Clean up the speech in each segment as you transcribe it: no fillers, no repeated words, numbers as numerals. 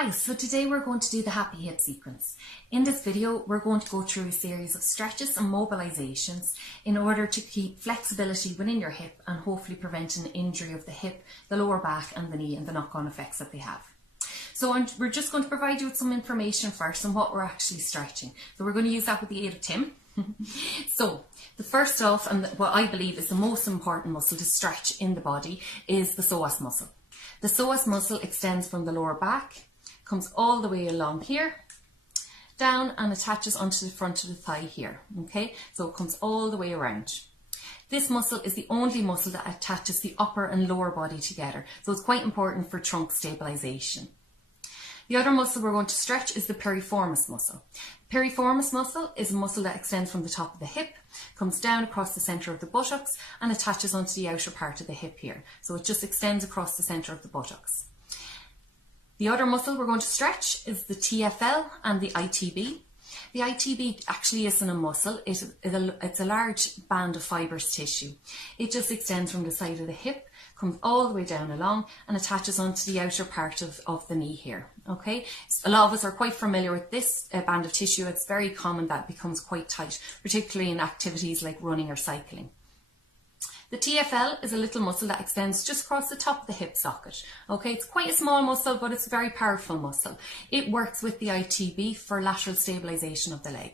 Hi, so today we're going to do the happy hip sequence. In this video, we're going to go through a series of stretches and mobilisations in order to keep flexibility within your hip and hopefully prevent an injury of the hip, the lower back and the knee and the knock-on effects that they have. So we're just going to provide you with some information first on what we're actually stretching. So we're going to use that with the aid of Tim. So the first off, and what I believe is the most important muscle to stretch in the body, is the psoas muscle. The psoas muscle extends from the lower back, comes all the way along here, down and attaches onto the front of the thigh here, okay? So it comes all the way around. This muscle is the only muscle that attaches the upper and lower body together, so it's quite important for trunk stabilisation. The other muscle we're going to stretch is the piriformis muscle. Piriformis muscle is a muscle that extends from the top of the hip, comes down across the centre of the buttocks and attaches onto the outer part of the hip here. So it just extends across the centre of the buttocks. The other muscle we're going to stretch is the TFL and the ITB. The ITB actually isn't a muscle, it's a large band of fibrous tissue. It just extends from the side of the hip, comes all the way down along and attaches onto the outer part of the knee here. Okay, a lot of us are quite familiar with this band of tissue. It's very common that it becomes quite tight, particularly in activities like running or cycling. The TFL is a little muscle that extends just across the top of the hip socket. Okay, it's quite a small muscle, but it's a very powerful muscle. It works with the ITB for lateral stabilisation of the leg.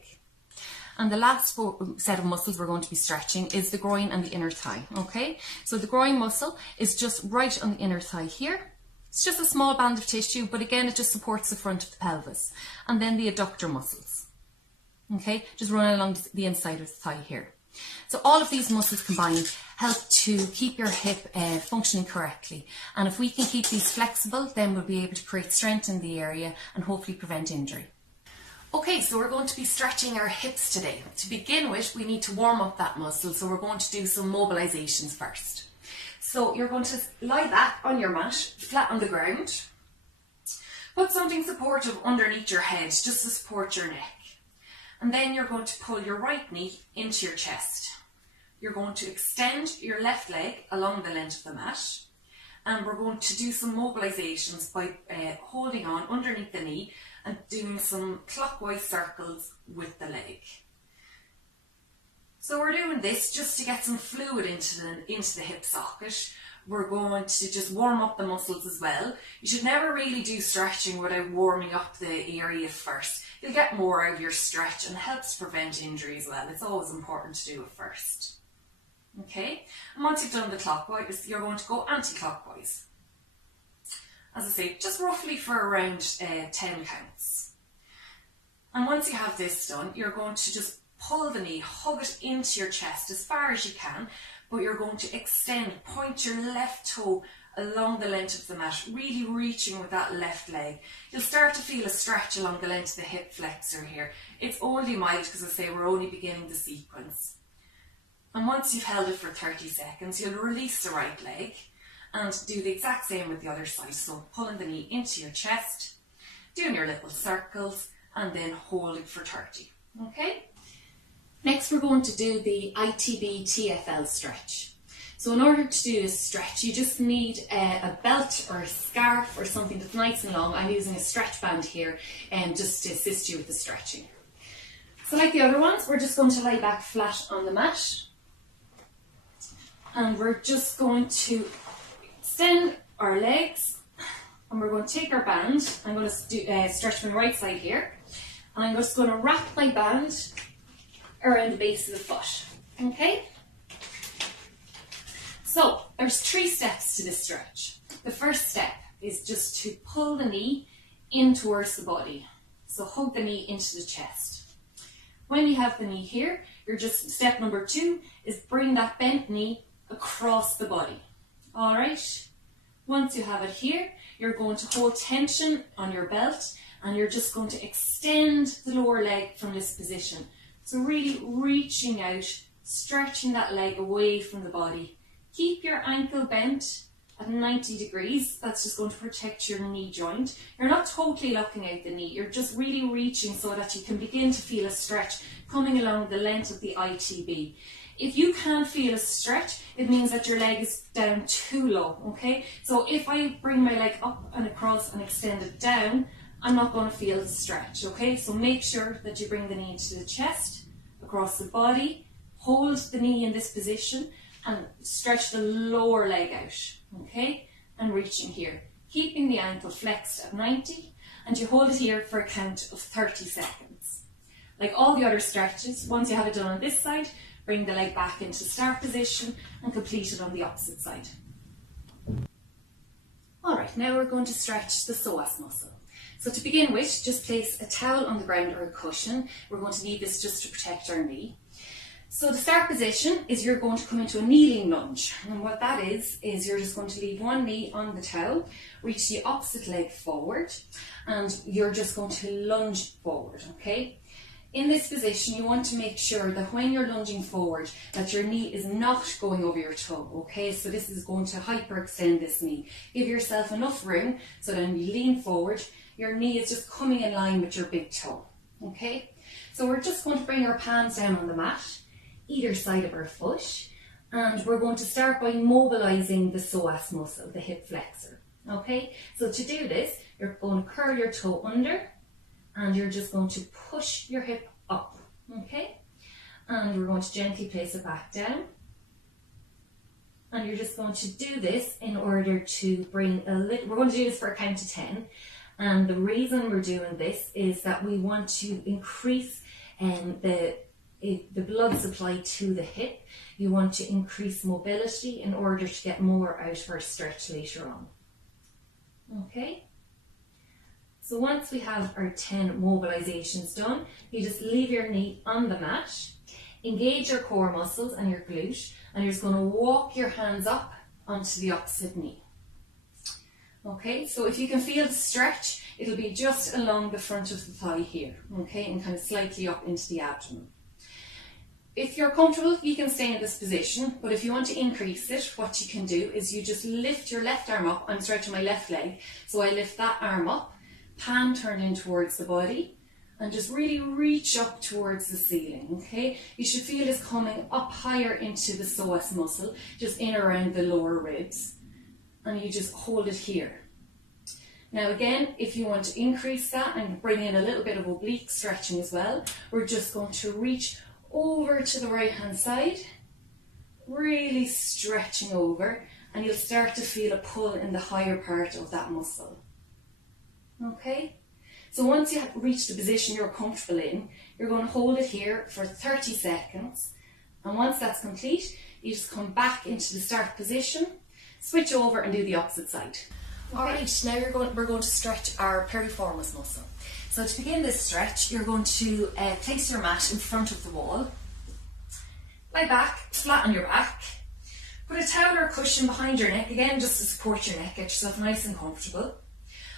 And the last set of muscles we're going to be stretching is the groin and the inner thigh. Okay, so the groin muscle is just right on the inner thigh here. It's just a small band of tissue, but again, it just supports the front of the pelvis. And then the adductor muscles. Okay, just running along the inside of the thigh here. So all of these muscles combined help to keep your hip functioning correctly, and if we can keep these flexible, then we'll be able to create strength in the area and hopefully prevent injury. Okay, so we're going to be stretching our hips today. To begin with, we need to warm up that muscle, so we're going to do some mobilisations first. So you're going to lie back on your mat, flat on the ground. Put something supportive underneath your head just to support your neck. And then you're going to pull your right knee into your chest. You're going to extend your left leg along the length of the mat. And we're going to do some mobilisations by holding on underneath the knee and doing some clockwise circles with the leg. So we're doing this just to get some fluid into the hip socket. We're going to just warm up the muscles as well. You should never really do stretching without warming up the area first. You'll get more out of your stretch and helps prevent injury as well. It's always important to do it first. Okay, and once you've done the clockwise, you're going to go anti-clockwise. As I say, just roughly for around 10 counts. And once you have this done, you're going to just pull the knee, hug it into your chest as far as you can, but you're going to extend, point your left toe along the length of the mat, really reaching with that left leg. You'll start to feel a stretch along the length of the hip flexor here. It's only mild because, as I say, we're only beginning the sequence. And once you've held it for 30 seconds, you'll release the right leg and do the exact same with the other side. So pulling the knee into your chest, doing your little circles, and then holding for 30. Okay? Next, we're going to do the ITB TFL stretch. So in order to do this stretch, you just need a belt or a scarf or something that's nice and long. I'm using a stretch band here just to assist you with the stretching. So like the other ones, we're just going to lie back flat on the mat. And we're just going to extend our legs. And we're going to take our band. I'm going to stretch from the right side here. And I'm just going to wrap my band around the base of the foot. Okay? So there's 3 steps to this stretch. The first step is just to pull the knee in towards the body. So hug the knee into the chest. When you have the knee here, step number 2 is bring that bent knee across the body. All right. Once you have it here, you're going to hold tension on your belt and you're just going to extend the lower leg from this position. So really reaching out, stretching that leg away from the body. Keep your ankle bent at 90 degrees. That's just going to protect your knee joint. You're not totally locking out the knee. You're just really reaching so that you can begin to feel a stretch coming along the length of the ITB. If you can't feel a stretch, it means that your leg is down too low, okay? So if I bring my leg up and across and extend it down, I'm not going to feel the stretch, okay? So make sure that you bring the knee to the chest, across the body, hold the knee in this position and stretch the lower leg out, okay? And reaching here, keeping the ankle flexed at 90, and you hold it here for a count of 30 seconds. Like all the other stretches, once you have it done on this side, bring the leg back into start position and complete it on the opposite side. Alright, now we're going to stretch the psoas muscle. So to begin with, just place a towel on the ground or a cushion. We're going to need this just to protect our knee. So the start position is you're going to come into a kneeling lunge. And what that is you're just going to leave one knee on the towel, reach the opposite leg forward, and you're just going to lunge forward, okay? In this position, you want to make sure that when you're lunging forward, that your knee is not going over your toe, okay? So this is going to hyperextend this knee. Give yourself enough room so that when you lean forward, your knee is just coming in line with your big toe, okay? So we're just going to bring our palms down on the mat, either side of our foot, and we're going to start by mobilising the psoas muscle, the hip flexor, okay? So to do this, you're going to curl your toe under, and you're just going to push your hip up, okay? And we're going to gently place it back down. And you're just going to do this in order to bring a little, we're going to do this for a count of 10. And the reason we're doing this is that we want to increase the blood supply to the hip. You want to increase mobility in order to get more out of our stretch later on. Okay? So once we have our 10 mobilizations done, you just leave your knee on the mat, engage your core muscles and your glute, and you're just going to walk your hands up onto the opposite knee. Okay, so if you can feel the stretch, it'll be just along the front of the thigh here, okay, and kind of slightly up into the abdomen. If you're comfortable, you can stay in this position, but if you want to increase it, what you can do is you just lift your left arm up. I'm stretching my left leg, so I lift that arm up, palm turned in towards the body, and just really reach up towards the ceiling, okay? You should feel this coming up higher into the psoas muscle, just in around the lower ribs, and you just hold it here. Now again, if you want to increase that and bring in a little bit of oblique stretching as well, we're just going to reach over to the right hand side, really stretching over, and you'll start to feel a pull in the higher part of that muscle. Okay? So once you have reached the position you're comfortable in, you're going to hold it here for 30 seconds. And once that's complete, you just come back into the start position, switch over and do the opposite side. Okay. Alright, now we're going to stretch our piriformis muscle. So to begin this stretch, you're going to place your mat in front of the wall, lie back, flat on your back, put a towel or a cushion behind your neck, again just to support your neck, get yourself nice and comfortable.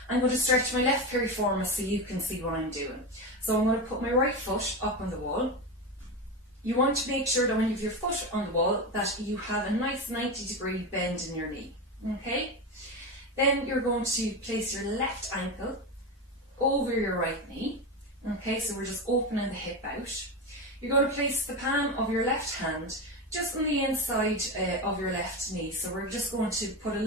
I'm going to stretch my left piriformis so you can see what I'm doing. So I'm going to put my right foot up on the wall. You want to make sure that when you have your foot on the wall that you have a nice 90-degree bend in your knee, okay? Then you're going to place your left ankle over your right knee, okay, so we're just opening the hip out. You're going to place the palm of your left hand just on the inside of your left knee, so we're just going to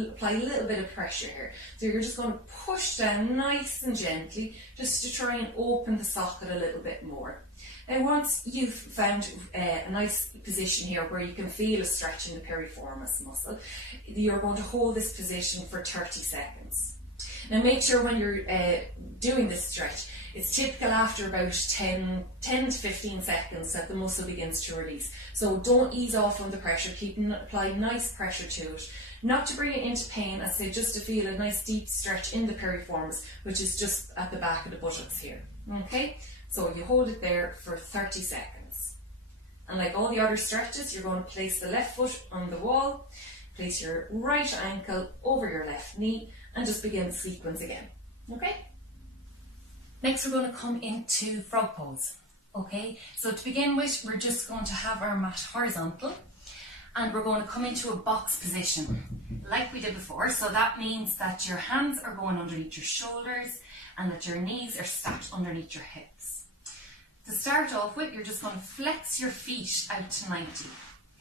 apply a little bit of pressure here. So you're just going to push down nice and gently just to try and open the socket a little bit more. And once you've found a nice position here where you can feel a stretch in the piriformis muscle, you're going to hold this position for 30 seconds. Now make sure when you're doing this stretch, it's typical after about 10 to 15 seconds that the muscle begins to release. So don't ease off on the pressure, apply nice pressure to it. Not to bring it into pain, I say just to feel a nice deep stretch in the piriformis, which is just at the back of the buttocks here. Okay, so you hold it there for 30 seconds. And like all the other stretches, you're going to place the left foot on the wall, place your right ankle over your left knee, and just begin the sequence again. Okay? Next we're going to come into frog pose. Okay, so to begin with, we're just going to have our mat horizontal and we're going to come into a box position like we did before. So that means that your hands are going underneath your shoulders and that your knees are stacked underneath your hips. To start off with, you're just going to flex your feet out to 90.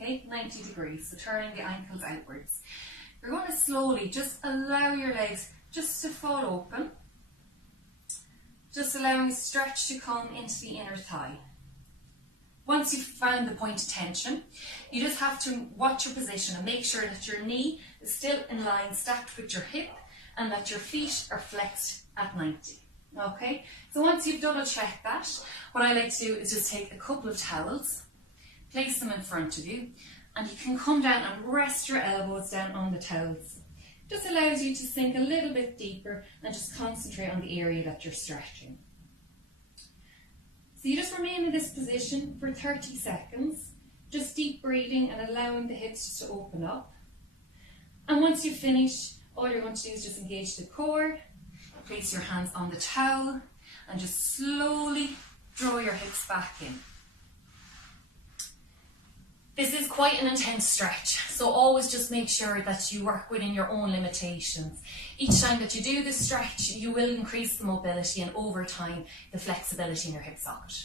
Okay, 90 degrees, so turning the ankles outwards. You're going to slowly just allow your legs just to fall open, just allowing stretch to come into the inner thigh. Once you've found the point of tension, you just have to watch your position and make sure that your knee is still in line, stacked with your hip, and that your feet are flexed at 90. Okay, so once you've double checked that, what I like to do is just take a couple of towels, place them in front of you, and you can come down and rest your elbows down on the towels. Just allows you to sink a little bit deeper and just concentrate on the area that you're stretching. So you just remain in this position for 30 seconds, just deep breathing and allowing the hips just to open up. And once you've finished, all you're going to do is just engage the core, place your hands on the towel, and just slowly draw your hips back in. This is quite an intense stretch, so always just make sure that you work within your own limitations. Each time that you do this stretch, you will increase the mobility and over time, the flexibility in your hip socket.